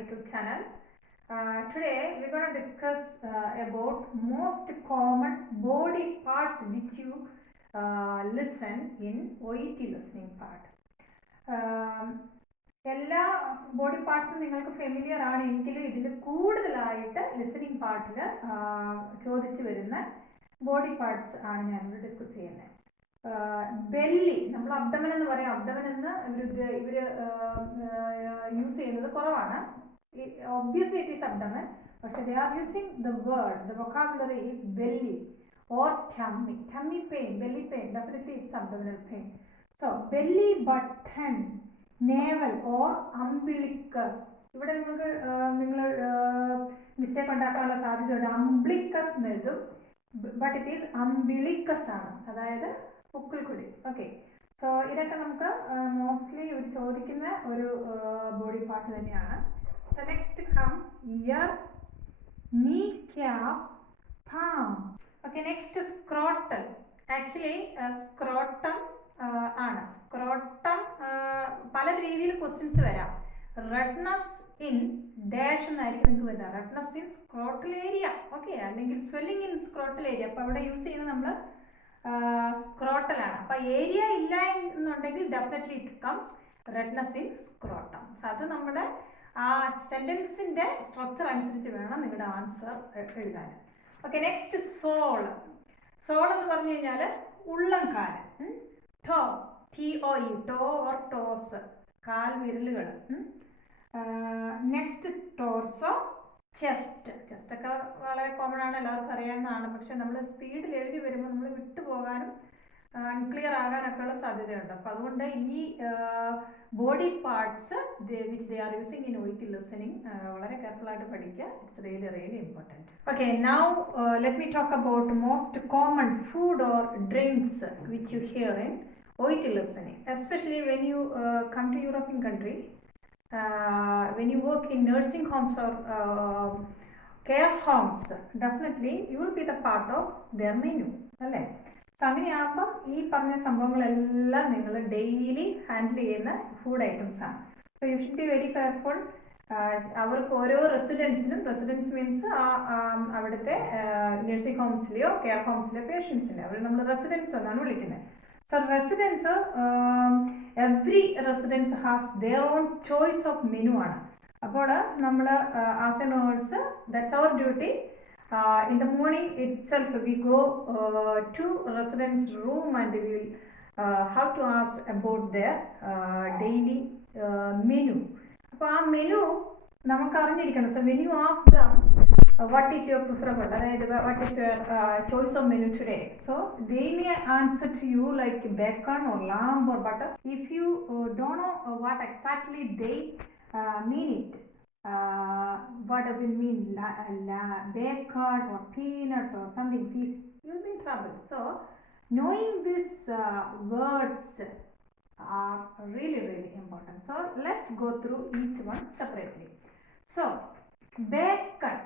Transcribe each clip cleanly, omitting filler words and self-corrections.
YouTube channel. Today we're going to discuss about most common body parts which you listen in OET listening part. എല്ലാ body പാർട്സും നിങ്ങൾക്ക് familiar ആണെങ്കിലും ഇതിൽ കൂടുതലായിട്ട് listening പാർട്ടിൽ ചോദിച്ചു വരുന്ന ബോഡി പാർട്സ് ആണ് ഞാനിവിടെ ഡിസ്കസ് ചെയ്യുന്നത്. ബെല്ലി, നമ്മൾ അബ്ഡമൻ എന്ന് പറയും. അബ്ഡമൻ എന്ന് ഇവർ യൂസ് ചെയ്യുന്നത് കുറവാണ്. ഒബ്വിയസ്ലി ഇറ്റ് ഈസ് അബ്ഡമൻ, പക്ഷേ they are using the word, the vocabulary is belly or tummy. Tummy pain, belly pain, definitely it's abdominal pain. So belly button, navel or umbilicus. ഇവിടെ നിങ്ങൾ mistake ഉണ്ടാക്കാനുള്ള സാധ്യതയുണ്ട്. അംബ്ലിക്കസ് എന്ന് എഴുതും, but it is അംബിലിക്കസ് ആണ്, അതായത് പുക്കിൾക്കുടി. Okay, so ഇതൊക്കെ നമുക്ക് മോസ്റ്റ്ലി ഒരു ചോദിക്കുന്ന ഒരു ബോഡി പാർട്ട് തന്നെയാണ്. സോ നെക്സ്റ്റ് കം ഇയർ, നീ cap, palm. Okay, next scrotal. Actually scrotum ആണ്. സ്ക്രോട്ടം പല രീതിയിൽ ക്വസ്റ്റ്യൻസ് വരാം. റെഡ്നസ് ഇൻ ഡാഷ് എന്നായിരിക്കും നിങ്ങൾക്ക് വരുന്നത്. Redness in scrotal area, okay, അല്ലെങ്കിൽ സ്വെല്ലിംഗ് ഇൻ സ്ക്രോട്ടൽ ഏരിയ. അപ്പോൾ അവിടെ യൂസ് ചെയ്യുന്നത് നമ്മൾ സ്ക്രോട്ടലാണ്. അപ്പോൾ ഏരിയ ഇല്ല എന്നുണ്ടെങ്കിൽ definitely it comes redness in scrotum. അത് നമ്മുടെ ആ സെൻറ്റൻസിൻ്റെ സ്ട്രക്ചർ അനുസരിച്ച് വേണം നിങ്ങളുടെ ആൻസർ എഴുതാൻ. Okay, next soul. സോൾ എന്ന് പറഞ്ഞു കഴിഞ്ഞാൽ ഉള്ളംകാൽ. Toe, TOE, toe or toes, കാൽ വിരലുകൾ. Next torso, chest. ചെസ്റ്റൊക്കെ വളരെ കോമൺ ആണ്, എല്ലാവർക്കും അറിയാവുന്നതാണ്. പക്ഷെ നമ്മൾ സ്പീഡിൽ എഴുതി വരുമ്പോൾ നമ്മൾ വിട്ടുപോകാനും അൺക്ലിയർ ആകാനൊക്കെ ഉള്ള സാധ്യതയുണ്ട്. അപ്പോൾ അതുകൊണ്ട് ഈ body parts which they are using in OET listening വളരെ കെയർഫുള്ളായിട്ട് പഠിക്കുക. It's really important. Okay, now let me talk about most common food or drinks which you here in OET listening, especially when you come to European country, when you work in nursing homes or care homes, definitely you will be the part of their menu, അല്ലേ? So അങ്ങനെയാകുമ്പം ഈ പറഞ്ഞ സംഭവങ്ങളെല്ലാം നിങ്ങൾ daily handle ചെയ്യുന്ന food items ആണ്. So you should be very careful. അവർക്ക് ഓരോ റെസിഡൻസിനും, residence means അവിടുത്തെ നഴ്സിംഗ് ഹോംസിലെയോ കെയർ ഹോംസിലെയോ പേഷ്യൻസിനെ അവർ നമ്മൾ റെസിഡൻസ് എന്നാണ് വിളിക്കുന്നത്. So residents, every residence has their own choice of menu ആണ്. അപ്പോൾ നമ്മൾ as A nurse, that's our duty. In the morning itself we go to residence room and we will have to ask about their daily menu. അപ്പോൾ ആ menu നമുക്ക് അറിഞ്ഞിരിക്കണം. So when you ask them what is your preferable, what is your choice of menu today, so they may answer to you like bacon or lamb or butter. If you don't know what exactly they mean it, what does it mean, bacon or peanut or something, you'll be in trouble. So knowing these words are really important. So let's go through each one separately. So bacon,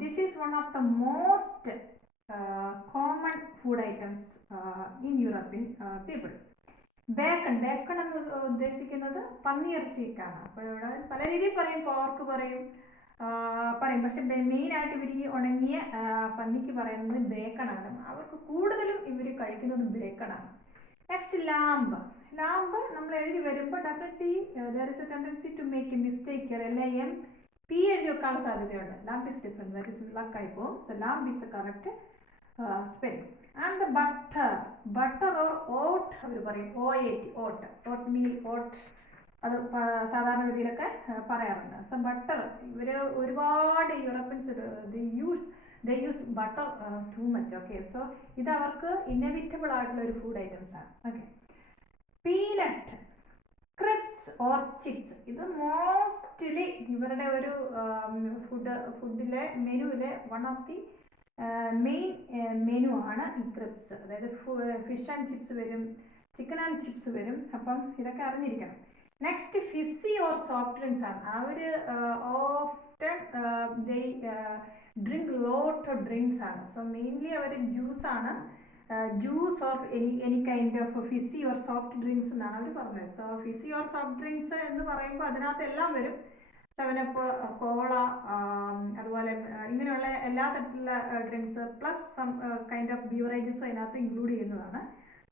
this is one of the most common food items in European people. Bacon എന്ന് ഉദ്ദേശിക്കുന്നത് പന്നിയിറച്ചിക്കാണ്. അപ്പോൾ ഇവിടെ പല രീതിയിൽ പറയും, pork പറയും, പക്ഷെ മെയിനായിട്ട് ഇവർ ഈ ഉണങ്ങിയ പന്നിക്ക് പറയുന്നത് ബേക്കണാണ്. അവർക്ക് കൂടുതലും ഇവർ കഴിക്കുന്നത് ബേക്കണാണ്. Next lamp. ലാമ്പ് നമ്മൾ എഴുതി വരുമ്പോൾ definitely there is a tendency to make a mistake. LAMP എഴുതി വെക്കാനുള്ള സാധ്യതയുണ്ട്. Lamp is different, that is ലക്കായി പോകും. So lamp is the correct spelling. And butter, butter or oat അവർ പറയും, OAT, ഓട്ട്, ഓട്ട് മീൽ, ഓട്ട്, അത് സാധാരണ രീതിയിലൊക്കെ പറയാറുണ്ട്. സോ ബട്ടർ, ഇവർ ഒരുപാട് Europeans they use butter too much. Okay, so ഇത് അവർക്ക് ഇന്നെവിറ്റബിൾ ആയിട്ടുള്ള ഒരു ഫുഡ് ഐറ്റംസ് ആണ്. Okay, peanut, crisps or chips. ഇത് മോസ്റ്റ്ലി ഇവരുടെ ഒരു ഫുഡിലെ മെനുവിലെ one of the main menu ആണ് ഈ ക്രിപ്സ്. അതായത് ഫിഷ് ആൻഡ് ചിപ്സ് വരും, ചിക്കൻ ആൻഡ് ചിപ്സ് വരും. അപ്പം ഇതൊക്കെ അറിഞ്ഞിരിക്കണം. Next fizzy or soft drinks ആണ്. അവർ often drink lot of drinks ആണ്. സോ മെയിൻലി അവർ ജ്യൂസാണ്, juice of any kind of fizzy or soft drinks എന്നാണ് അവർ പറഞ്ഞത്. So fizzy or soft drinks എന്ന് പറയുമ്പോൾ അതിനകത്ത് എല്ലാം വരും. സെവനപ്പ്, കോള, അതുപോലെ ഇങ്ങനെയുള്ള എല്ലാ തരത്തിലുള്ള drinks plus some kind of ബീവറേജസും അതിനകത്ത് ഇൻക്ലൂഡ് ചെയ്യുന്നതാണ്.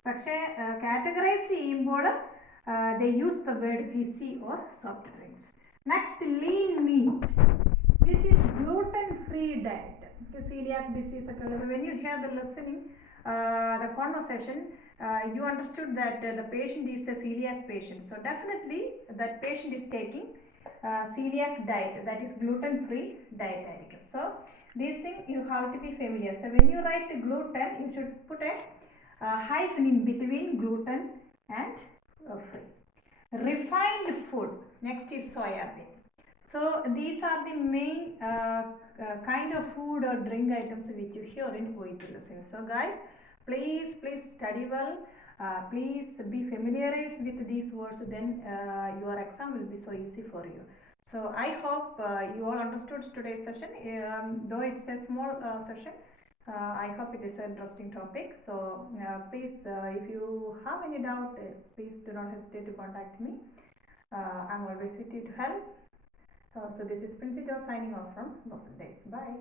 പക്ഷേ കാറ്റഗറൈസ് ചെയ്യുമ്പോൾ they use the word fizzy or soft drinks. Next, lean meat. This is gluten-free diet. Celiac disease. When you hear the listening, the conversation, you understood that the patient is a celiac patient. So definitely that patient is taking celiac diet, that is gluten-free diet. So these things you have to be familiar. So when you write gluten, you should put a hyphen in between gluten and free. Refined food. Next is soya bean. So these are the main kind of food or drink items which you hear in poetry lesson. So guys, please study well. Please be familiarized with these words. Then your exam will be so easy for you. So I hope you all understood today's session. Though it's a small session, I hope it is an interesting topic. So please, if you have any doubt, please do not hesitate to contact me. I'm always with you to help. So this is Princey signing off from Boston Days. Bye.